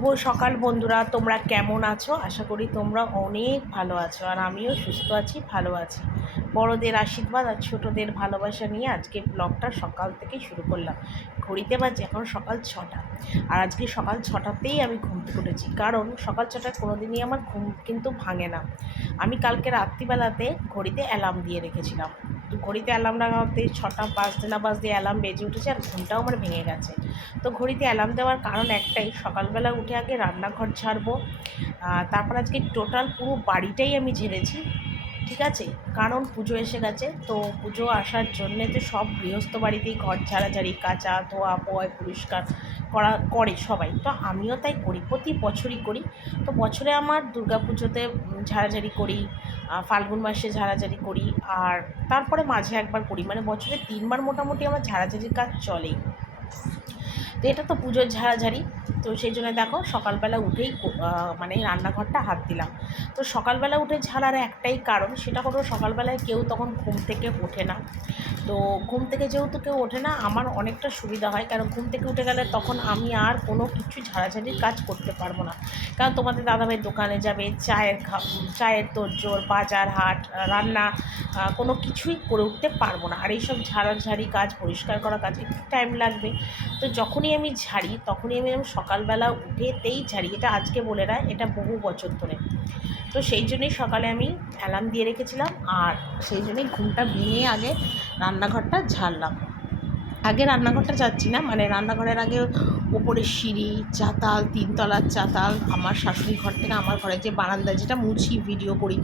শুভ সকাল বন্ধুরা, তোমরা কেমন আছো? আশা করি তোমরা অনেক ভালো আছো, আর আমিও সুস্থ আছি, ভালো আছি। বড়দের আশীর্বাদ আর ছোটদের ভালোবাসা নিয়ে আজকে ব্লগটা সকাল থেকেই শুরু করলাম। ঘড়িতে বাজে এখন সকাল 6টা, আর আজকে সকাল 6টাতেই আমি ঘুম থেকে উঠেছি, কারণ সকাল 6টায় কোনো দিনই আমার ঘুম কিন্তু ভাঙে না। আমি কালকে রাত্রিবেলাতে ঘড়িতে অ্যালার্ম দিয়ে রেখেছিলাম, তো ঘড়িতে অ্যালার্ম লাগাতে 6টা বাজতে না বাজতে অ্যালার্ম বেজে উঠেছে, আর ঘুমটাও আমার ভেঙে গেছে। তো ঘড়িতে অ্যালার্ম দেওয়ার কারণ একটাই, সকালবেলা উঠে আগে রান্নাঘর ঝাড়বো। তারপর আজকে টোটাল পুরো বাড়িটাই আমি ঝেড়েছি, ঠিক আছে, কারণ পুজো এসে গেছে। তো পুজো আসার জন্যে তো সব গৃহস্থ বাড়িতেই ঘর ঝাড়াঝাড়ি, কাচা ধোয়া পোয় পরিষ্কার করে সবাই, তো আমিও তাই করি, প্রতি বছরই করি। তো বছরে আমার দুর্গা পুজোতে ঝাড়াঝাড়ি করি, ফাল্গুন মাসে ঝাড়াঝাড়ি করি, আর তারপরে মাঝে একবার করি, মানে বছরে 3বার মোটামুটি আমার ঝাড়াঝাড়ির কাজ চলেই। তো এটা তো পুজোর ঝাড়াঝাড়ি। তো সেই জন্য দেখো সকালবেলা উঠেই মানে রান্নাঘরটা হাত দিলাম। তো সকালবেলা উঠে ঝাড়ার একটাই কারণ, সেটা হলো সকালবেলায় কেউ তখন ঘুম থেকে ওঠে না। তো ঘুম থেকে যেহেতু কেউ ওঠে না, আমার অনেকটা সুবিধা হয়, কারণ ঘুম থেকে উঠে গেলে তখন আমি আর কোনো কিছু ঝাড়াঝাড়ির কাজ করতে পারবো না। কারণ তোমাদের দাদাভাই দোকানে যাবে, চায়ের তোড়জোড়, বাজার হাট, রান্না, কোনো কিছুই করে উঠতে পারবো না। আর এইসব ঝাড়াঝাড়ি কাজ, পরিষ্কার করা কাজ একটু টাইম লাগবে। তো যখনই আমি ঝাড়ি তখনই আমি সকালবেলা উঠেতেই ঝাড়ি, এটা আজকে বলে না, এটা বহু বছর ধরে। তো সেই জন্যই সকালে আমি অ্যালার্ম দিয়ে রেখেছিলাম, আর সেই জন্যই ঘুমটা ভেঙে আগে রান্নাঘরটা ঝাড়লাম। আগে রান্নাঘরটা যাচ্ছি না, মানে রান্নাঘরের আগে ওপরে সিঁড়ি, চাতাল, 3তলার চাতাল, আমার শাশুড়ি ঘর থেকে আমার ঘরে যে বারান্দা, যেটা মুছি ভিডিও করি,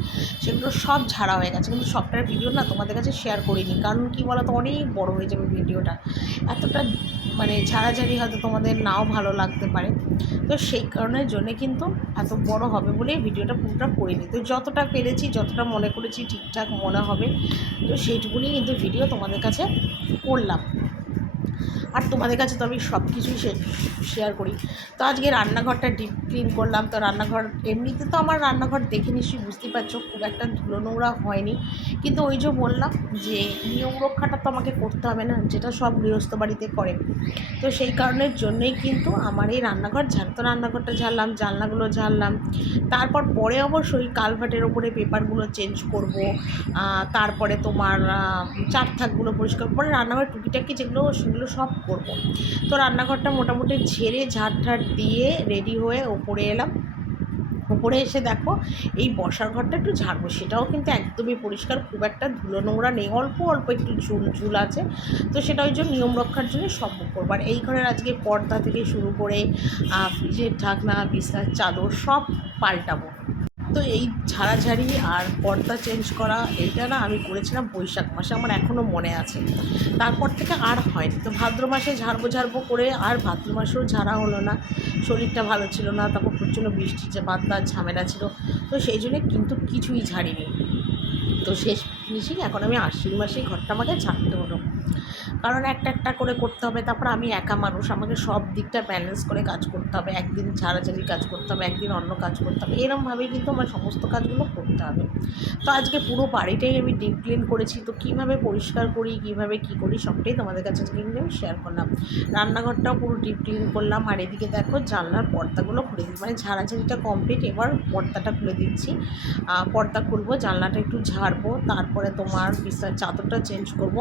সেগুলো সব ঝাড়া হয়ে গেছে। কিন্তু সবটার ভিডিও না তোমাদের কাছে শেয়ার করিনি, কারণ কি বলো তো, অনেক বড় হয়ে যাবে ভিডিওটা, এতটা মানে ঝাড়াঝাড়ি হয়তো তোমাদের নাও ভালো লাগতে পারে। তো সেই কারণের জন্যে কিন্তু এত বড় হবে বলেই ভিডিওটা পুরোটা করিনি। তো যতটা পেরেছি, যতটা মনে করেছি ঠিকঠাক মনে হবে, তো সেইটুকুনি কিন্তু ভিডিও তোমাদের কাছে করলাম। আর তোমাদের কাছে তো আমি সব কিছুই শেয়ার করি। তো আজকে রান্নাঘরটা ডিপ ক্লিন করলাম। তো রান্নাঘর এমনিতে তো আমার রান্নাঘর দেখে নিশ্চয়ই বুঝতেই পারছো খুব একটা ধুলো নোংরা হয়নি, কিন্তু ওই যে বললাম যে নিয়ম রক্ষাটা তো আমাকে করতে হবে না, যেটা সব গৃহস্থ বাড়িতে করে। তো সেই কারণের জন্যেই কিন্তু আমার এই রান্নাঘর তো রান্নাঘরটা ঝাড়লাম, জানলাগুলো ঝাড়লাম। তারপর পরে অবশ্যই কালভার্টের ওপরে পেপারগুলো চেঞ্জ করব। তারপরে তোমার চার থাকগুলো পরিষ্কার করে রান্নাঘর টুকিটাকি যেগুলো, সেগুলো সব করব। তো রান্নাঘরটা মোটামুটি ঝেড়ে ঝাড় দিয়ে রেডি হয়ে ওপরে এলাম। উপরে এসে দেখো এই বসার ঘরটা একটু ঝাড়বো, সেটাও কিন্তু একদমই পরিষ্কার, খুব একটা ধুলো নোংরা নেই, অল্প অল্প একটু ঝুল আছে। তো সেটা ওই জন্য নিয়ম রক্ষার জন্য সব করবো। আর এই ঘরের আজকে পর্দা থেকে শুরু করে ফ্রিজের ঢাকনা, বিছানার চাদর সব পাল্টাবো। তো এই ঝাড়াঝাড়ি আর পর্দা চেঞ্জ করা, এইটা না আমি করেছিলাম বৈশাখ মাসে, আমার এখনও মনে আছে। তারপর থেকে আর হয়নি। তো ভাদ্র মাসে ঝাড়বো করে আর ভাদ্র মাসেও ঝাড়া হলো না, শরীরটা ভালো ছিল না, তারপর প্রচণ্ড বৃষ্টি যে বাদলার ঝামেলা ছিল, তো সেই জন্যে কিন্তু কিছুই ঝাড়িনি। তো শেষ ফিনিশিং এখন আমি আশ্বিন মাসেই ঘরটা আমাকে ঝাড়তে হলো, কারণ একটা একটা করে করতে হবে। তারপর আমি একা মানুষ, আমাকে সব দিকটা ব্যালেন্স করে কাজ করতে হবে, একদিন ঝাড়াঝাড়ি কাজ করতে হবে, একদিন অন্য কাজ করতে হবে, এরমভাবেই কিন্তু আমার সমস্ত কাজগুলো করতে হবে। তো আজকে পুরো বাড়িটাই আমি ডিপ ক্লিন করেছি। তো কীভাবে পরিষ্কার করি, কীভাবে কী করি, সবটাই তোমাদের কাছে আজকে কিন্তু আমি শেয়ার করলাম। রান্নাঘরটাও পুরো ডিপ ক্লিন করলাম, আর এদিকে দেখো জানলার পর্দাগুলো খুলে দিচ্ছি, মানে ঝাড়াঝাড়িটা কমপ্লিট, এবার পর্দাটা খুলে দিচ্ছি। পর্দা খুলবো, জানলাটা একটু ঝাড়বো, তারপরে তোমার বিছানার চাদরটা চেঞ্জ করব,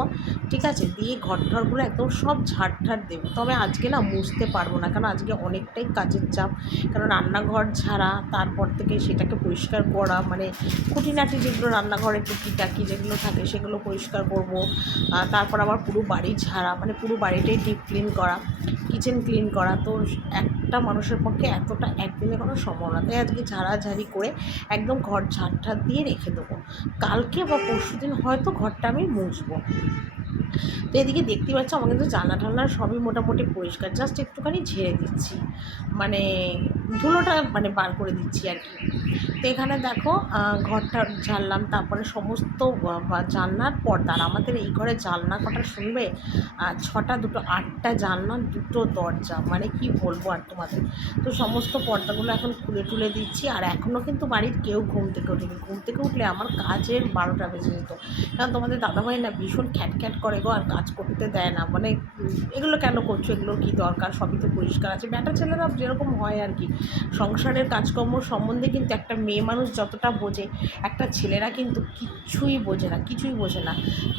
ঠিক আছে, দিয়ে ঘরগুলো একদম সব ঝাড় দেবো। তবে আজকে না মুছতে পারবো না, কারণ আজকে অনেকটাই কাজের চাপ, কারণ রান্নাঘর ঝাড়া, তারপর থেকে সেটাকে পরিষ্কার করা, মানে খুঁটিনাটি যেগুলো রান্নাঘরে টুকিটাকি যেগুলো থাকে সেগুলো পরিষ্কার করব। তারপর আবার পুরো বাড়ি ঝাড়া, মানে পুরো বাড়িটাই ডিপ ক্লিন করা, কিচেন ক্লিন করা। তো একটা মানুষের পক্ষে এতটা একদিনে কোনো সম্ভব না, তাই আজকে ঝাড়াঝাড়ি করে একদম ঘর ঝাড় দিয়ে রেখে দেবো। কালকে বা পরশুদিন হয়তো ঘরটা আমি মুছবো। তো এদিকে দেখতে পাচ্ছ আমার কিন্তু জানলা টানলা সবই মোটামুটি পরিষ্কার, জাস্ট একটুখানি ঝেড়ে দিচ্ছি, মানে ধুলোটা মানে বার করে দিচ্ছি আর কি। তো এখানে দেখো ঘরটা ঝাড়লাম, তারপরে সমস্ত জানলার পর্দা, আর আমাদের এই ঘরে জানলা কটা শুনবে, 6টা, 2টো, 8টা জানলা, 2টো দরজা, মানে কি বলবো আর তোমাদের। তো সমস্ত পর্দাগুলো এখন খুলে টুলে দিচ্ছি। আর এখনও কিন্তু বাড়ির কেউ ঘুম থেকে ওঠেনি, ঘুম থেকে উঠলে আমার কাজের 12টা বেজে যেত, কারণ তোমাদের দাদাভাই না ভীষণ খ্যাট করে গো, আর কাজ করতে দেয় না, মানে এগুলো কেন করছো, এগুলোর কী দরকার, সবই তো পরিষ্কার আছে, ব্যাটা ছেলেরা যেরকম হয় আর কি, সংসারের কাজকর্ম সম্বন্ধে কিন্তু একটা মেয়ে মানুষ যতটা বোঝে, একটা ছেলেরা কিন্তু কিছুই বোঝে না, কিছুই বোঝে না।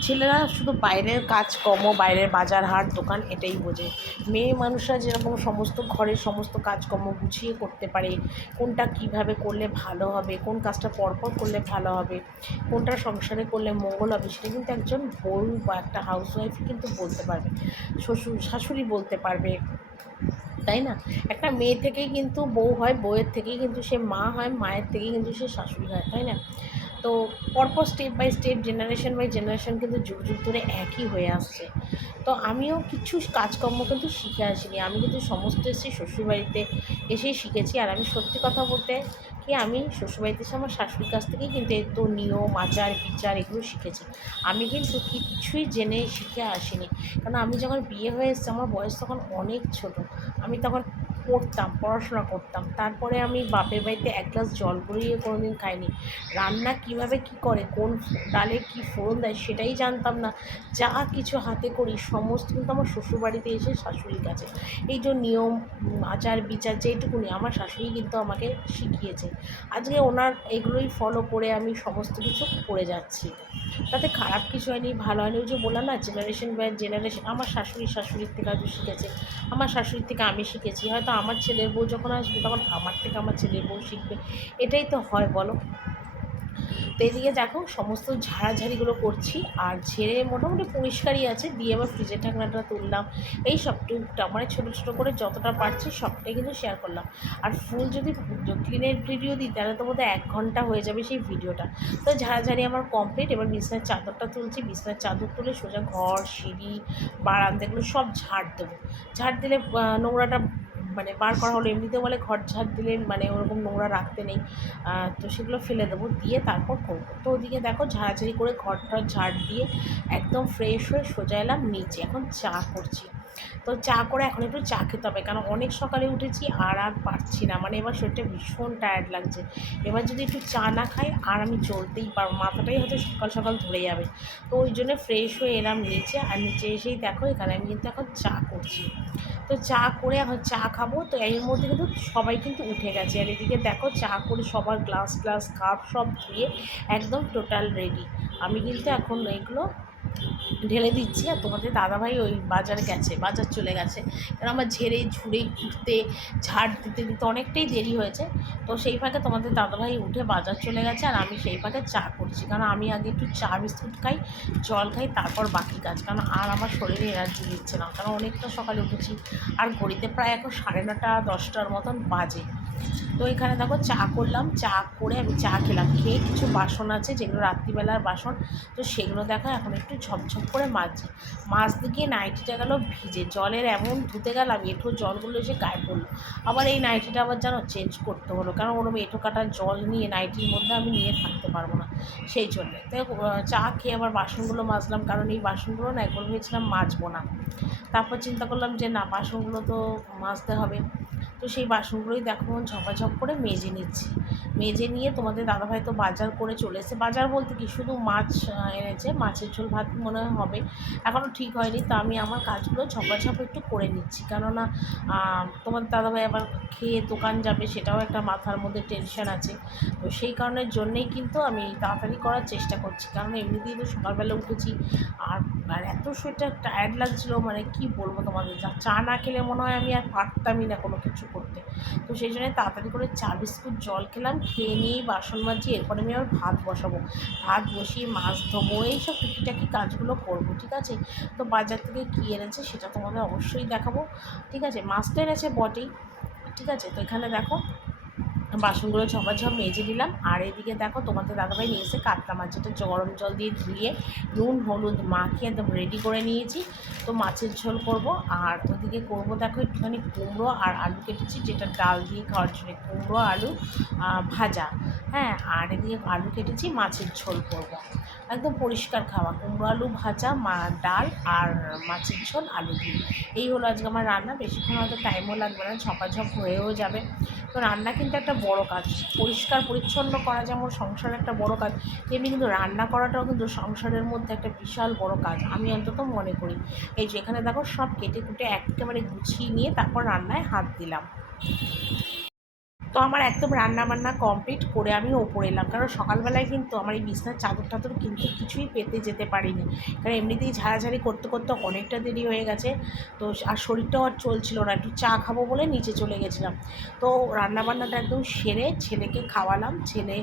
ছেলেরা শুধু বাইরের কাজকর্ম, বাইরের বাজার হাট দোকান এটাই বোঝে। মেয়ে মানুষরা যেরকম সমস্ত ঘরের সমস্ত কাজকর্ম গুছিয়ে করতে পারে, কোনটা কিভাবে করলে ভালো হবে, কোন কাজটা পরপর করলে ভালো হবে, কোনটা সংসারে করলে মঙ্গল হবে, সেটা কিন্তু একজন বউ বা একটা হাউসওয়াইফ কিন্তু বলতে পারবে, শ্বশুর শাশুড়ি বলতে পারবে, তাই না? একটা মেয়ে থেকেই কিন্তু বউ হয়, বউয়ের থেকেই কিন্তু সে মা হয়, মায়ের থেকেই কিন্তু সে শাশুড়ি হয়, তাই না? তো পরপর step by step, generation by generation কিন্তু যুগ যুগ ধরে একই হয়ে আসছে। তো আমিও কিছু কাজকর্ম কিন্তু শিখে আসিনি, আমি কিন্তু সমস্ত এসে শ্বশুরবাড়িতে এসেই শিখেছি। আর আমি সত্যি কথা বলতে কি, আমি শ্বশুরবাড়িতে এসে আমার শাশুড়ির কাছ থেকেই কিন্তু এত নিয়ম আচার বিচার এগুলো শিখেছি। আমি কিন্তু কিচ্ছুই জেনে শিখে আসিনি, কারণ আমি যখন বিয়ে হয়ে এসেছি আমার বয়স তখন অনেক ছোট। আমি তখন পড়াশোনা করতাম, তারপরে আমি বাপের বাড়িতে এক গ্লাস জল গড়িয়ে কোনো দিন খাইনি। রান্না কিভাবে কি করে, কোন ডালে কি ফোড়ন দেয় সেটাই জানতাম না। যা কিছু হাতে করি সমস্ত কিন্তু আমার শ্বশুরবাড়িতে এসে শাশুড়ির কাছে। এই যে নিয়ম আচার বিচার যেইটুকুনি আমার শাশুড়ি কিন্তু আমাকে শিখিয়েছে। আজকে ওনার এগুলোই ফলো করে আমি সমস্ত কিছু করে যাচ্ছি। তাতে খারাপ কিছু হয়নি, ভালো হয়নি। ওই যে বললাম না, জেনারেশন বাই জেনারেশন আমার শাশুড়ির থেকে হয়তো শিখেছে, আমার শাশুড়ির থেকে আমি শিখেছি, হয়তো আমার ছেলের বউ যখন আসবে তখন আমার থেকে আমার ছেলের বউ শিখবে। এটাই তো হয় বলো। তো এদিকে দেখো সমস্ত ঝাড়াঝাড়িগুলো করছি, আর ঝেড়ে মোটামুটি পরিষ্কারই আছে, দিয়ে আবার ফ্রিজের ঢাকনাটা তুললাম। এই সব টুকটাক মানে ছোটো ছোটো করে যতটা পারছি সবটাই কিন্তু শেয়ার করলাম। আর ফুল যদি ক্লিনের ভিডিও দিই তাহলে তো বোধহয় 1 ঘন্টা হয়ে যাবে সেই ভিডিওটা। তো ঝাড়াঝাড়ি আমার কমপ্লিট, এবার বিছনার চাদরটা তুলছি, বিছনার চাদর তুলে সোজা ঘর, সিঁড়ি, বারান্দাগুলো সব ঝাড় দেবো। ঝাড় দিলে নোংরাটা মানে বার করা হলো। এমনিতেও বলে ঘর ঝাড় দিলে মানে ওরকম নোংরা রাখতে নেই, তো সেগুলো ফেলে দেবো, দিয়ে তারপর করবো। তো ওদিকে দেখো ঝাড়াঝাড়ি করে ঘরটা ঝাড় দিয়ে একদম ফ্রেশ হয়ে সোজা এলাম নিচে, এখন চা করছি। তো চা করে এখন একটু চা খেতে হবে, কারণ অনেক সকালে উঠেছি আর পারছি না, মানে এবার শরীরটা ভীষণ টায়ার্ড লাগছে। এবার যদি একটু চা না খাই আর আমি চলতেই পারবো, মাথাটাই হয়তো সকাল সকাল ধরে যাবে। তো ওই জন্য ফ্রেশ হয়ে এলাম নিচে, আর নিচে এসেই দেখো এখানে আমি কিন্তু এখন চা করছি। তো চা করে এখন চা খাবো, তো এর মধ্যে কিন্তু সবাই কিন্তু উঠে গেছে। আর এদিকে দেখো চা করে সবার গ্লাস গ্লাস কাপ সব ধুয়ে একদম টোটাল রেডি। আমি কিন্তু এখন এগুলো ঢেলে দিচ্ছি, আর তোমাদের দাদাভাই ওই বাজার গেছে, বাজার চলে গেছে, কারণ আমার ঝেড়ে ঝুড়ে ঘুরতে ঝাড় দিতে দিতে অনেকটাই দেরি হয়েছে। তো সেই ফাঁকে তোমাদের দাদাভাই উঠে বাজার চলে গেছে, আর আমি সেই ফাঁকে চা করছি, কারণ আমি আগে একটু চা বিস্কুট খাই, জল খাই, তারপর বাকি কাজ, কারণ আর আমার শরীরে এনার্জি দিচ্ছে না, কারণ অনেকটা সকালে উঠেছি। আর ঘড়িতে প্রায় এখন 9:30 10টার মতন বাজে। তো এখানে দেখো চা করলাম, চা করে আমি চা খেলাম, খেয়ে কিছু বাসন আছে যেগুলো রাত্রিবেলার বাসন, তো সেগুলো দেখো এখন একটু ঝপঝপ করে মাজছি। মাজতে গিয়ে নাইটিটা গেল ভিজে, জলের এমন ধুতে গেলাম এঁঠো জলগুলো এসে গায়ে পড়লো। আবার এই নাইটিটা আবার যেন চেঞ্জ করতে হলো, কারণ ওরকম এঁঠো কাটা জল নিয়ে নাইটির মধ্যে আমি নিয়ে থাকতে পারবো না, সেই জন্যে। তো চা খেয়ে আবার বাসনগুলো মাজলাম, কারণ এই বাসনগুলো না একবার ভেবেছিলাম মাজবো না, তারপর চিন্তা করলাম যে না, বাসনগুলো তো মাজতে হবে। তো সেই বাসনগুলোই দেখো ঝপাঝপ করে মেজে নিচ্ছি। মেজে নিয়ে তোমাদের দাদাভাই তো বাজার করে চলে এসেছে, বাজার বলতে কি শুধু মাছ এনেছে, মাছের ঝোল ভাত মনে হয় হবে, এখনও ঠিক হয়নি। তো আমি আমার কাজগুলো ঝপাঝপ একটু করে নিচ্ছি, কেননা তোমাদের দাদাভাই আবার খেয়ে দোকান যাবে, সেটাও একটা মাথার মধ্যে টেনশন আছে। তো সেই কারণের জন্যেই কিন্তু আমি তাড়াতাড়ি করার চেষ্টা করছি, কারণ এমনিতেই তো সকালবেলা উঠেছি, আর আর এত শরীরটা টায়ার্ড লাগছিলো, মানে কি বলবো তোমাদের, চা না খেলে মনে হয় আমি আর পারতামই না কোনো কিছু করতে। তো সেই জন্য তাড়াতাড়ি করে চা বিস্কুট জল খেলাম, খেয়ে নিয়েই বাসন মাজি, এরপরে আমি আবার ভাত বসাবো, ভাত বসিয়ে মাছ ধোবো, এইসব টুকিটাকি কাজগুলো করবো, ঠিক আছে? তো বাজার থেকে কী এনেছে সেটা তোমাদের অবশ্যই দেখাবো, ঠিক আছে? মাছ তো এনেছে বটেই, ঠিক আছে? তো এখানে দেখো বাসনগুলো ঝপাঝপ মেজে দিলাম, আর এদিকে দেখো তোমাদের দাদাভাই নিয়ে এসে কাতলা মাছ, যেটা গরম জল দিয়ে ধুয়ে নুন হলুদ মাখিয়ে একদম রেডি করে নিয়েছি। তো মাছের ঝোল করব, আর ওদিকে করব দেখো একটুখানি কুমড়ো আর আলু কেটেছি, যেটা ডাল দিয়ে খাওয়ার জন্য, কুমড়ো আলু ভাজা, হ্যাঁ। আর এদিকে আলু কেটেছি, মাছের ঝোল করব, একদম পরিষ্কার খাওয়া, কুমড়ো আলু ভাজা, ডাল আর মাছের ঝোল আলু দিয়ে। এই হলো আজকে আমার রান্না, বেশিক্ষণ হয়তো টাইমও লাগবে না, ঝপাঝপ হয়েও যাবে। তো রান্না কিন্তু একটা বড় কাজ, পরিষ্কার পরিচ্ছন্ন করা যেমন সংসারের একটা বড় কাজ, তেমনি কিন্তু রান্না করাটাও কিন্তু সংসারের মধ্যে একটা বিশাল বড় কাজ, আমি অন্তত মনে করি। এই যে এখানে দেখো সব কেটে কুটে একেবারে গুছিয়ে নিয়ে তারপর রান্নায় হাত দিলাম। তো আমার একদম রান্না বান্না কমপ্লিট করে আমি ওপরে এলাম, কারণ সকালবেলায় কিন্তু আমার এই বিছনার চাদর টাদর কিন্তু কিছুই পেতে যেতে পারিনি, কারণ এমনিতেই ঝাড়াঝাড়ি করতে করতে অনেকটা দেরি হয়ে গেছে। তো আর শরীরটাও আর চলছিল না, একটু চা খাবো বলে নিচে চলে গেছিলাম। তো রান্নাবান্নাটা একদম সেরে ছেলেকে খাওয়ালাম। ছেলে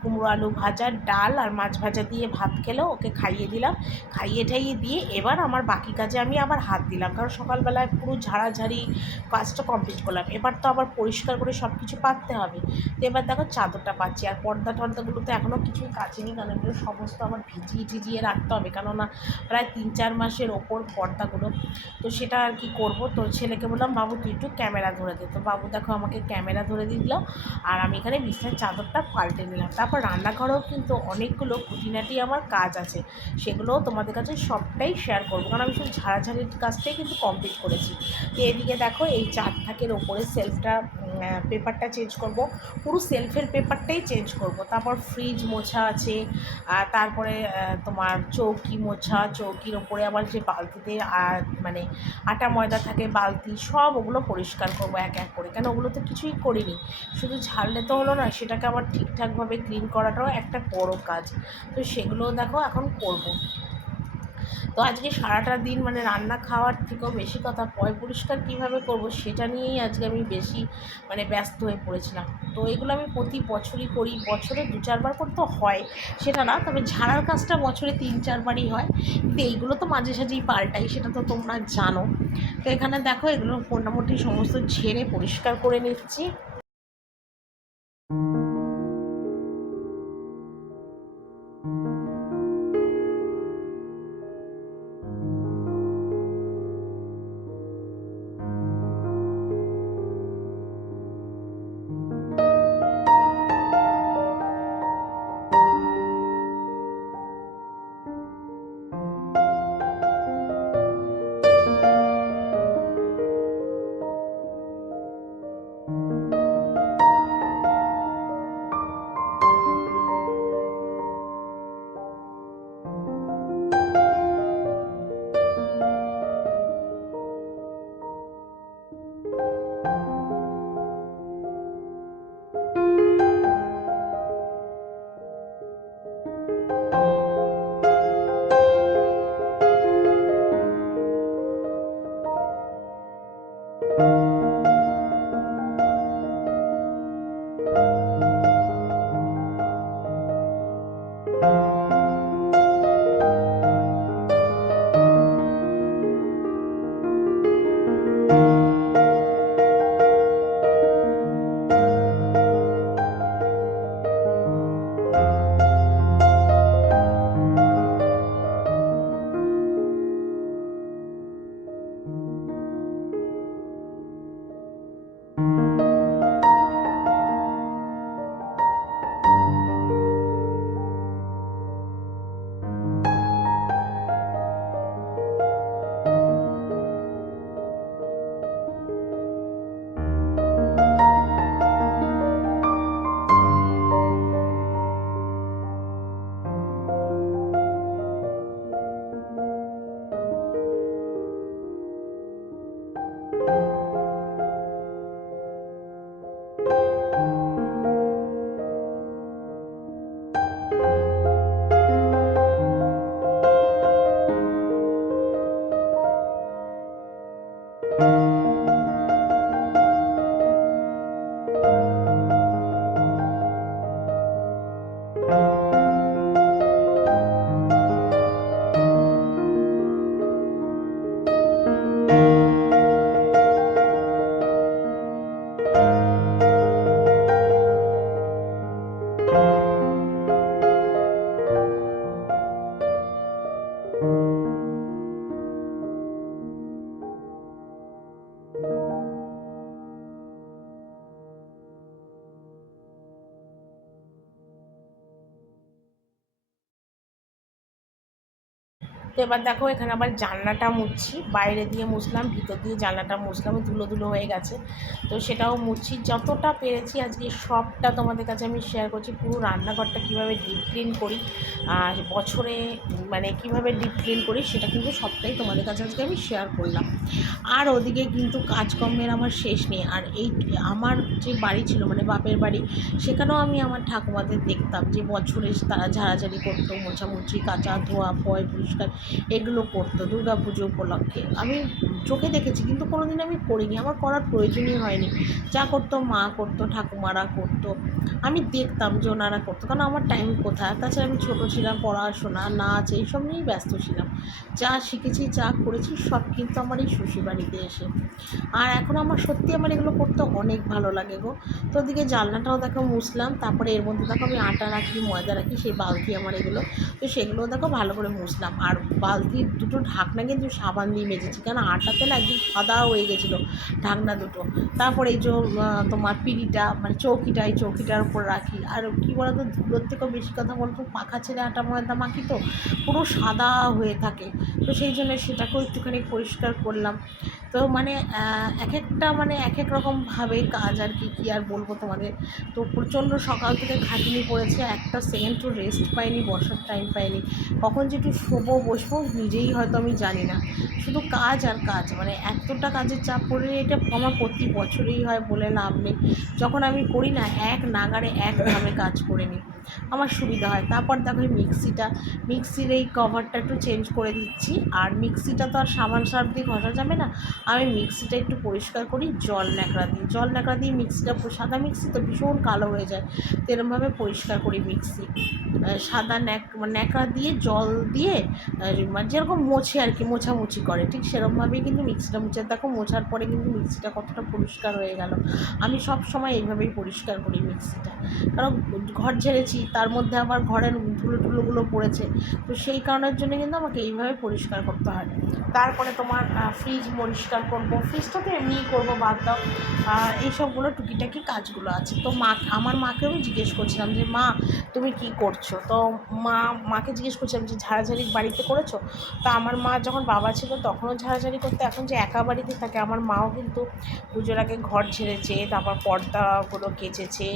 কুমড়ো আলু ভাজা, ডাল আর মাছ ভাজা দিয়ে ভাত খেলো, ওকে খাইয়ে দিলাম। খাইয়ে ঠাইয়ে দিয়ে এবার আমার বাকি কাজে আমি আবার হাত দিলাম, কারণ সকালবেলায় পুরো ঝাড়াঝাড়ি কাজটা কমপ্লিট করলাম। এবার তো আবার পরিষ্কার করে সব কিছু পাততে হবে। তো এবার দেখো চাদরটা পাচ্ছি, আর পর্দা টর্দাগুলো তো এখনও কিছুই কাচেনি, কারণ এগুলো সমস্ত আমার ভিজিয়ে টিজিয়ে রাখতে হবে, কেননা প্রায় 3-4 মাসের ওপর পর্দাগুলো। তো সেটা আর কি করব। তো ছেলেকে বললাম, বাবু তুই একটু ক্যামেরা ধরে দে। তো বাবু দেখো আমাকে ক্যামেরা ধরে দিল, আর আমি এখানে বিছানার চাদরটা পাল্টে নিলাম। তারপর রান্নাঘরেও কিন্তু অনেকগুলো খুঁটিনাটি আমার কাজ আছে, সেগুলোও তোমাদের কাছে সবটাই শেয়ার করবো, কারণ আমি শুধু ঝাড়াঝাড়ির কাজটাই কিন্তু কমপ্লিট করেছি। তো এদিকে দেখো এই 4 থাকের ওপরে সেলফটা পেপারটা চেঞ্জ করব, পুরো সেলফের পেপারটাই চেঞ্জ করব। তারপর ফ্রিজ মোছা আছে, তারপরে তোমার চৌকি মোছা, চৌকির ওপরে আবার যে বালতিতে মানে আটা ময়দা থাকে বালতি, সব ওগুলো পরিষ্কার করব এক এক করে, কেন ওগুলো তো কিছুই করিনি। শুধু ঝাড়লে তো হলো না, সেটাকে আবার ঠিকঠাকভাবে ক্লিন করাটাও একটা বড় কাজ। তো সেগুলোও দেখো এখন করব। তো আজকে সারাটা দিন মানে রান্না খাওয়ার থেকেও বেশি কথা পয় পরিষ্কার কীভাবে করব সেটা নিয়েই আজকে আমি বেশি মানে ব্যস্ত হয়ে পড়েছিলাম। তো এগুলো আমি প্রতি বছরই করি, বছরে 2-4 বার করে তো হয় সেটা না, তবে ঝাড়ার কাজটা বছরে 3-4 বারই হয়, কিন্তু এইগুলো তো মাঝে সাঝেই পাল্টাই, সেটা তো তোমরা জানো। তো এখানে দেখো এগুলো মোটামুটি সমস্ত ঝেড়ে পরিষ্কার করে নিচ্ছি। তো এবার দেখো এখানে আবার জানলাটা মুছছি, বাইরে দিয়ে মুছলাম, ভিতর দিয়ে জানলাটা মুছলাম, ধুলো ধুলো হয়ে গেছে, তো সেটাও মুছছি। যতটা পেরেছি আজকে সবটা তোমাদের কাছে আমি শেয়ার করছি। পুরো রান্নাঘরটা কীভাবে ডিপ ক্লিন করি, বছরে মানে কীভাবে ডিপ ক্লিন করি সেটা কিন্তু সবটাই তোমাদের কাছে আজকে আমি শেয়ার করলাম। আর ওদিকে কিন্তু কাজকর্মের আমার শেষ নেই। আর এই আমার যে বাড়ি ছিল মানে বাপের বাড়ি, সেখানেও আমি আমার ঠাকুমাদের দেখতাম যে বছরে তারা ঝাড়াঝাড়ি করতো, মোছামুছি, কাচা ধোয়া পয় পরিষ্কার এগুলো করতো দুর্গা পুজো উপলক্ষে। আমি চোখে দেখেছি কিন্তু কোনোদিন আমি করিনি, আমার করার প্রয়োজনই হয়নি। যা করতো মা করতো, ঠাকুমারা করতো, আমি দেখতাম যে ওনারা করতো, কারণ আমার টাইম কোথায়। তাছাড়া আমি ছোটো ছিলাম, পড়াশোনা নাচ এইসব নিয়েই ব্যস্ত ছিলাম। যা শিখেছি যা করেছি সব কিন্তু আমার এই শ্বশুরবাড়িতে এসে। আর এখন আমার সত্যি আমার এগুলো করতে অনেক ভালো লাগে গো। তো ওদিকে জানলাটাও দেখো মুছলাম, তারপরে এর মধ্যে দেখো আমি আটা রাখি, ময়দা রাখি, সেই বালতি আমার এগুলো, তো সেগুলো দেখো ভালো করে মুছলাম। আর বালতির দুটো ঢাকনা কিন্তু সাবান দিয়ে মেজেছি, কারণ আটাতে না একদম সাদা হয়ে গেছিলো ঢাকনা দুটো। তারপরে এই যে তোমার পিঁড়িটা মানে চৌকিটা, এই চৌকিটার উপর রাখি। আর কী বলতো, ধুলোর থেকেও বেশি কথা বলতো পাখা ছেড়ে আটা ময়দা মাখি তো পুরো সাদা হয়ে থাকে, তো সেই জন্য সেটাকেও একটুখানি পরিষ্কার করলাম। তো মানে এক একটা মানে এক এক রকমভাবে কাজ আর কি, কী আর বলবো তোমাদের। তো প্রচণ্ড সকাল থেকে খাটুনি পড়েছে, একটা সেকেন্ডও রেস্ট পাইনি, বসার টাইম পাইনি, কখন যে একটু শোবো বসবো নিজেই হয়তো আমি জানি না। শুধু কাজ আর কাজ, মানে এতটা কাজের চাপ পড়ে, এটা আমার প্রতি বছরেই হয় বলে লাভ নেই। যখন আমি করি না এক নাগাড়ে একভাবে কাজ করে নিই, আমার সুবিধা হয়। তারপর দেখো এই মিক্সির এই কভারটা একটু চেঞ্জ করে দিচ্ছি। আর মিক্সিটা তো আর সাবান সার্ফ দিয়ে ঘষা যাবে না, আমি মিক্সিটা একটু পরিষ্কার করি জল ন্যাকড়া দিয়ে মিক্সিটা, সাদা মিক্সি তো ভীষণ কালো হয়ে যায়, তো এরমভাবে পরিষ্কার করি মিক্সি। সাদা ন্যাকড়া দিয়ে জল দিয়ে মানে যেরকম মোছে আর কি, মোছামুছি করে ঠিক সেরকমভাবেই কিন্তু মিক্সিটা মুছে। দেখো মোছার পরে কিন্তু মিক্সিটা কতটা পরিষ্কার হয়ে গেল। আমি সব সময় এইভাবেই পরিষ্কার করি মিক্সিটা, কারণ ঘর ঝেড়েছি তার মধ্যে আবার ঘরের ধুলোগুলো পড়েছে, তো সেই কারণের জন্য কিন্তু আমাকে এইভাবে পরিষ্কার করতে হয়। তারপরে তোমার ফ্রিজ পরিষ্কার করবো, ফ্রিজটা তো এমনিই করবো, বাদ দাও। এইসবগুলো টুকিটাকি কাজগুলো আছে। তো আমার মাকেও জিজ্ঞেস করছিলাম যে মা তুমি কি করছো, তো মাকে জিজ্ঞেস করছিলাম যে ঝাড়াঝাড়ি বাড়িতে করেছো। তো আমার মা যখন বাবা ছিল তখনও ঝাড়াঝাড়ি করতে, এখন যে একা বাড়িতে থাকে আমার মাও কিন্তু পুজোর আগে ঘর ঝেড়েছে, তারপর পর্দাগুলো কেচেছে,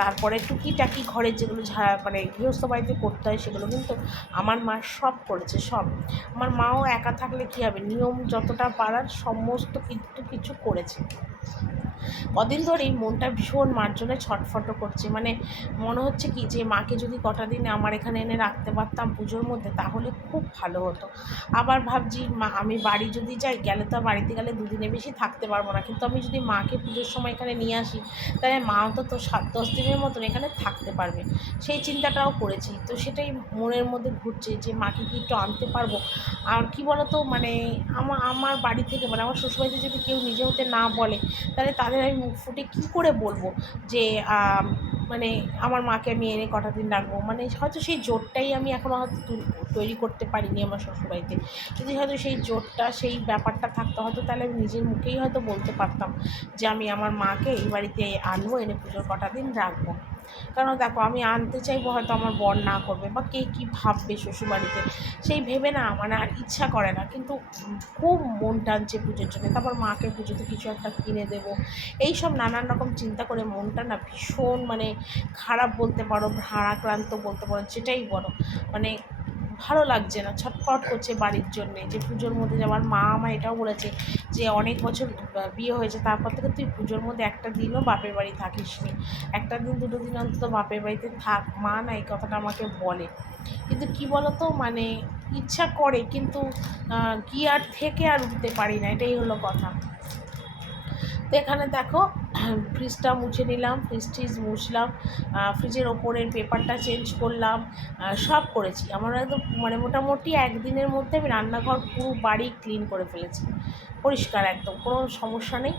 তারপরে টুকিটাকি ঘরের যেগুলো মানে গৃহস্থ বাড়িতে করতে হয় সেগুলো কিন্তু আমার মা সব করেছে, সব। আমার মাও একা থাকলে কী হবে, নিয়ম যতটা পারার সমস্ত কিছু করেছে। কদিন ধরেই মনটা ভীষণ মার জন্য ছটফট করছে, মানে মনে হচ্ছে কি যে মাকে যদি কটা দিন আমার এখানে এনে রাখতে পারতাম পুজোর মধ্যে তাহলে খুব ভালো হতো। আবার ভাবছি আমি বাড়ি যদি যাই, গেলে তো বাড়িতে গেলে দুদিনে বেশি থাকতে পারবো না, কিন্তু আমি যদি মাকে পুজোর সময় এখানে নিয়ে আসি তাহলে মা তো 7-10 দিনের মতন এখানে থাকতে পারবে, সেই চিন্তাটাও করেছি। তো সেটাই মনের মধ্যে ঘুরছে যে মাকে কি একটু আনতে পারবো। আর কি বলতো, মানে আমার বাড়ি থেকে মানে আমার শ্বশুরবাড়িতে যদি কেউ নিজে হতে না বলে তাহলে তাদের আমি মুখ ফুটে কী করে বলবো যে মানে আমার মাকে আমি এনে কটা দিন রাখবো। মানে হয়তো সেই জোরটাই আমি এখনও হয়তো তৈরি করতে পারিনি আমার শ্বশুরবাড়িতে। যদি হয়তো সেই জোরটা সেই ব্যাপারটা থাকতো হয়তো তাহলে আমি নিজের মুখেই হয়তো বলতে পারতাম যে আমি আমার মাকে এই বাড়িতে আনবো, এনে পুজোর কটা দিন রাখবো। কারণ দেখো আমি আনতে চাইবো, হয়তো আমার বর না করবে বা কে কী ভাববে শ্বশুরবাড়িতে, সেই ভেবে না মানে আর ইচ্ছা করে না। কিন্তু খুব মন টানছে পুজোর জন্য, তারপর মাকে পুজোতে কিছু একটা কিনে দেবো, এইসব নানান রকম চিন্তা করে মনটা না ভীষণ মানে খারাপ বলতে পারো, ভারাক্রান্ত বলতে পারো, যেটাই বলো, মানে ভালো লাগছে না, ছটফট করছে বাড়ির জন্যে যে পুজোর মধ্যে যাওয়ার। মা আমার এটাও বলেছে যে অনেক বছর বিয়ে হয়েছে তারপর থেকে তুই পুজোর মধ্যে একটা দিনও বাপের বাড়ি থাকিস নি, একটা দিন দুটো দিন অন্তত বাপের বাড়িতে থাক। মা না এই কথাটা আমাকে বলে, কিন্তু কি বলতো মানে ইচ্ছা করে কিন্তু কি আর থেকে আর উঠতে পারি না, এটাই হলো কথা। তো এখানে দেখো ফ্রিজটা মুছে নিলাম, ফ্রিজ মুছলাম, ফ্রিজের ওপরের পেপারটা চেঞ্জ করলাম, সব করেছি। আমার একদম মানে মোটামুটি একদিনের মধ্যে আমি রান্নাঘর পুরো বাড়ি ক্লিন করে ফেলেছি, পরিষ্কার একদম, কোনো সমস্যা নেই।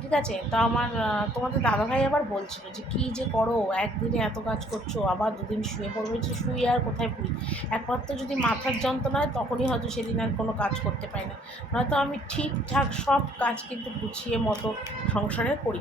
ঠিক আছে, তো আমার তোমাদের দাদাভাই আবার বলছিল যে কী যে করো, একদিনে এত কাজ করছো, আবার দুদিন শুয়ে পড়বে, যে শুয়ে আর কোথায় পড়ি, একমাত্র যদি মাথার যন্ত্রণা হয় তখনই হয়তো সেদিন আর কোনো কাজ করতে পারি না, নয়তো আমি ঠিকঠাক সব কাজ কিন্তু গুছিয়ে মতো সংসারে করি।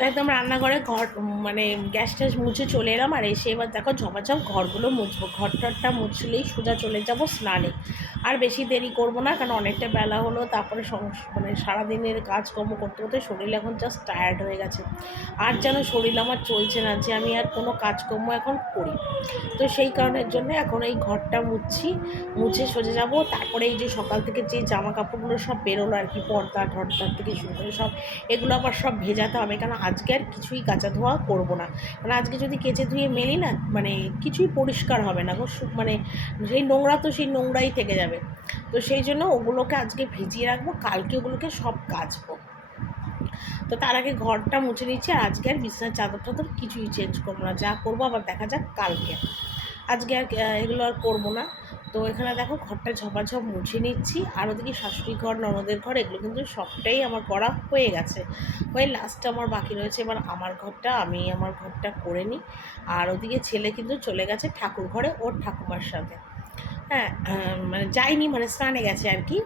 তো একদম রান্নাঘরে ঘর মানে গ্যাস ট্যাস মুছে চলে এলাম, আর এসে এবার দেখো ঝপাঝপ ঘরগুলো মুছবো। ঘরটরটা মুছলেই সোজা চলে যাব স্নানে। আর বেশি দেরি করব না, কারণ অনেকটা বেলা হলো। তারপরে মানে সারাদিনের কাজকর্ম করতে করতে শরীর এখন জাস্ট টায়ার্ড হয়ে গেছে। আর যেন শরীর আমার চলছে না যে আমি আর কোনো কাজকর্ম এখন করি। তো সেই কারণের জন্য এখন এই ঘরটা মুছছি, মুছে সোজা যাব। তারপরে এই যে সকাল থেকে যে জামা কাপড়গুলো সব বেরোলো আর কি, পর্দা ঠর্দার থেকে শুরু করে সব, এগুলো আবার সব ভেজাতে হবে। কারণ আজকে আর কিছুই কাচা ধোয়া করবো না, কারণ আজকে যদি কেচে ধুয়ে মেলি না, মানে কিছুই পরিষ্কার হবে না গো। মানে সেই নোংরা তো সেই নোংরাই থেকে যাবে। তো সেই জন্য ওগুলোকে আজকে ভিজিয়ে রাখবো, কালকে ওগুলোকে সব কাচবো। তো তার আগে ঘরটা মুছে নিচ্ছি। আর আজকে আর বিছানার চাদর টাদর কিছুই চেঞ্জ করবো না, যা করবো আবার দেখা যাক কালকে। আজকে আর এগুলো আর করবো না। তো এখানে দেখো ঘরটা ঝপাঝপ মুছে নিচ্ছি। আর ওদিকে শাশুড়ি ঘর, ননদের ঘর, এগুলো কিন্তু সবটাই আমার করা হয়ে গেছে। হয়ে লাস্টটা আমার বাকি রয়েছে এবার আমার ঘরটা, আমি আমার ঘরটা করে নিই। আর ওদিকে ছেলে কিন্তু চলে গেছে ঠাকুর ঘরে ওর ঠাকুমার সাথে। হ্যাঁ, মানে যায়নি, মানে স্নানে গেছে আর কি,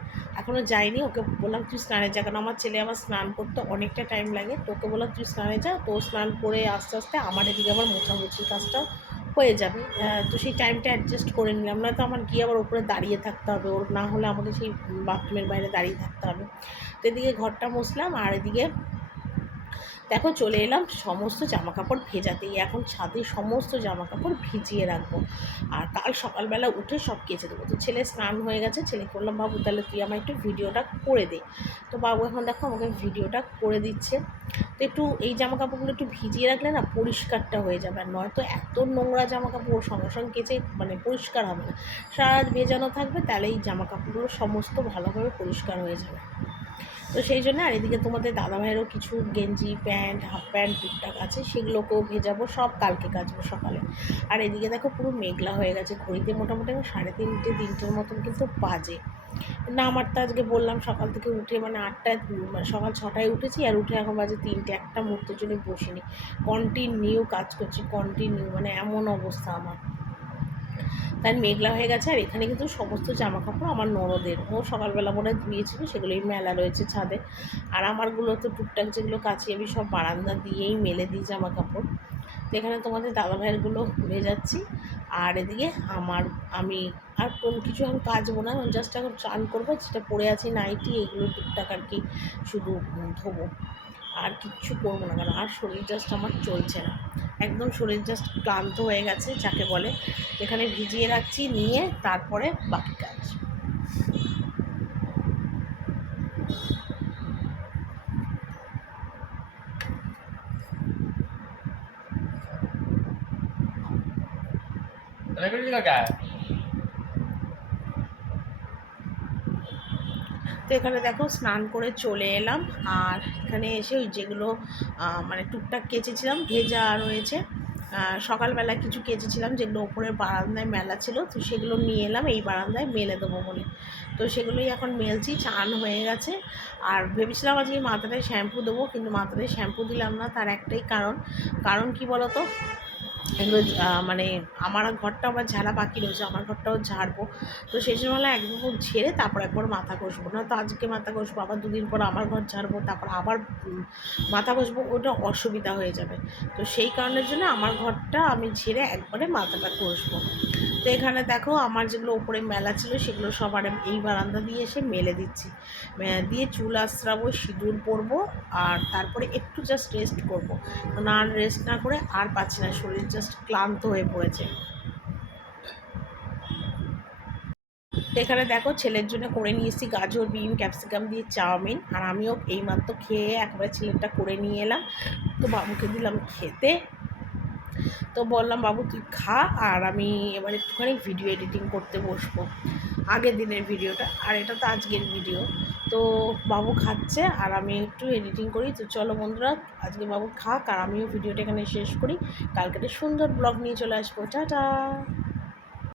এখনও যায়নি। ওকে বললাম তুই স্নানে যা, কারণ আমার ছেলে আমার স্নান করতে অনেকটা টাইম লাগে। তো ওকে বললাম তুই স্নানে যা, তো স্নান করে আস্তে আস্তে আমার এদিকে আবার মোছামুছির কাজটাও হয়ে যাবে। তো সেই টাইমটা অ্যাডজাস্ট করে নিলাম, নয়তো আমার গিয়ে আবার ওপরে দাঁড়িয়ে থাকতে হবে, ওর না হলে আমাকে সেই বাথরুমের বাইরে দাঁড়িয়ে থাকতে হবে। তো এদিকে ঘরটা মুছলাম, আর এদিকে দেখো চলে এলাম সমস্ত জামাকাপড় ভেজাতে। এখন ছাদে সমস্ত জামাকাপড় ভিজিয়ে রাখবো, আর কাল সকালবেলা উঠে সব কেচে দেবো। তো ছেলে স্নান হয়ে গেছে, ছেলে করলাম বাবু তাহলে তুই আমার একটু ভিডিওটা করে দে। তো বাবু এখন দেখো আমাকে ভিডিওটা করে দিচ্ছে। তো একটু এই জামাকাপড়গুলো একটু ভিজিয়ে রাখলে না পরিষ্কারটা হয়ে যাবে, আর নয়তো এত নোংরা জামাকাপড় সঙ্গে সঙ্গে কেচে মানে পরিষ্কার হবে না। সারা রাত ভেজানো থাকবে, তাহলে এই জামাকাপড়গুলো সমস্ত ভালোভাবে পরিষ্কার হয়ে যাবে। তো সেই জন্য, আর এদিকে তোমাদের দাদাভাইয়েরও কিছু গেঞ্জি প্যান্ট হাফ প্যান্ট টুকটাক আছে, সেগুলোকেও ভেজাবো, সব কালকে কাচবো সকালে। আর এদিকে দেখো পুরো মেঘলা হয়ে গেছে, ঘড়িতে মোটামুটি 3:30-3টের মতন কিন্তু বাজে না। আমার তো আজকে বললাম সকাল থেকে উঠে মানে 8টায়, মানে সকাল 6টায় উঠেছি, আর উঠে এখন বাজে 3টে, একটা মুহূর্তের জন্য বসিনি। কন্টিনিউ কাজ করছি, কন্টিনিউ, মানে এমন অবস্থা আমার। তাই মেঘলা হয়ে গেছে। আর এখানে কিন্তু সমস্ত জামাকাপড় আমার ননদের, ও সকালবেলা মনে হয় ধুয়েছিল, সেগুলোই মেলা রয়েছে ছাদে। আর আমারগুলো তো টুকটাক যেগুলো কাছি আমি সব বারান্দা দিয়েই মেলে দিই জামাকাপড়। তো এখানে তোমাদের দাদাভাইয়েরগুলো ভেজাচ্ছি। আর এদিকে আমি আর কোনো কিছু এখন কাচবো না, জাস্ট এখন চান করবো, যেটা পরে আছি নাইটি, এইগুলো টুকটাক আর কি শুধু ধোবো, আর কিচ্ছু করবো না। কারণ আর শরীর জাস্ট আমার চলছে না, একদম শরীর জাস্ট ক্লান্ত হয়ে গেছে যাকে বলে। এখানে ভিজিয়ে রাখছি, নিয়ে তারপরে বাকি কাজ। তো এখানে দেখো স্নান করে চলে এলাম। আর এখানে এসে ওই যেগুলো মানে টুকটাক কেচেছিলাম ভেজা রয়েছে, সকালবেলা কিছু কেচেছিলাম যেগুলো ওপরের বারান্দায় মেলা ছিল, তো সেগুলো নিয়ে এলাম এই বারান্দায় মেলে দেবো বলে। তো সেগুলোই এখন মেলছি, চান হয়ে গেছে। আর ভেবেছিলাম আজকে মাথাটায় শ্যাম্পু দেবো, কিন্তু মাথাটায় শ্যাম্পু দিলাম না, তার একটাই কারণ কি বলো তো, এগুলো মানে আমার ঘরটা আবার ঝাড়া বাকি রয়েছে, আমার ঘরটাও ঝাড়বো। তো সেই সময়বেলা একদম ঝেড়ে তারপর একবার মাথা ঘষবো, না তো আজকে মাথা ঘষবো আবার দুদিন পর আমার ঘর ঝাড়বো তারপর আবার মাথা ঘষবো, ওটা অসুবিধা হয়ে যাবে। তো সেই কারণের জন্য আমার ঘরটা আমি ঝেড়ে একবারে মাথাটা ঘষবো। তো এখানে দেখো আমার যেগুলো ওপরে মেলা ছিল সেগুলো সবার এই বারান্দা দিয়ে এসে মেলে দিচ্ছি, দিয়ে চুল আঁচড়াবো, সিঁদুর পরবো, আর তারপরে একটু জাস্ট রেস্ট করবো। না রেস্ট না করে আর পাচ্ছি না, শরীর জাস্ট ক্লান্ত হয়ে পড়েছে। তো এখানে দেখো ছেলের জন্য করে নিয়েছি গাজর, বিন, ক্যাপসিকাম দিয়ে চাউমিন, আর আমিও এইমাত্র খেয়ে একবারে ছেলেটা করে নিয়ে এলাম। তো বাবুকে দিলাম খেতে। তো বললাম বাবু তুই খা, আর আমি এবার একটুখানি ভিডিও এডিটিং করতে বসবো, আগের দিনের ভিডিওটা, আর এটা তো আজকের ভিডিও। তো বাবু খাচ্ছে আর আমি একটু এডিটিং করি। তো চলো বন্ধুরা, আজকে বাবু খাক আর আমিও ভিডিওটা এখানে শেষ করি। কালকে একটা সুন্দর ব্লগ নিয়ে চলে আসবো। টাটা।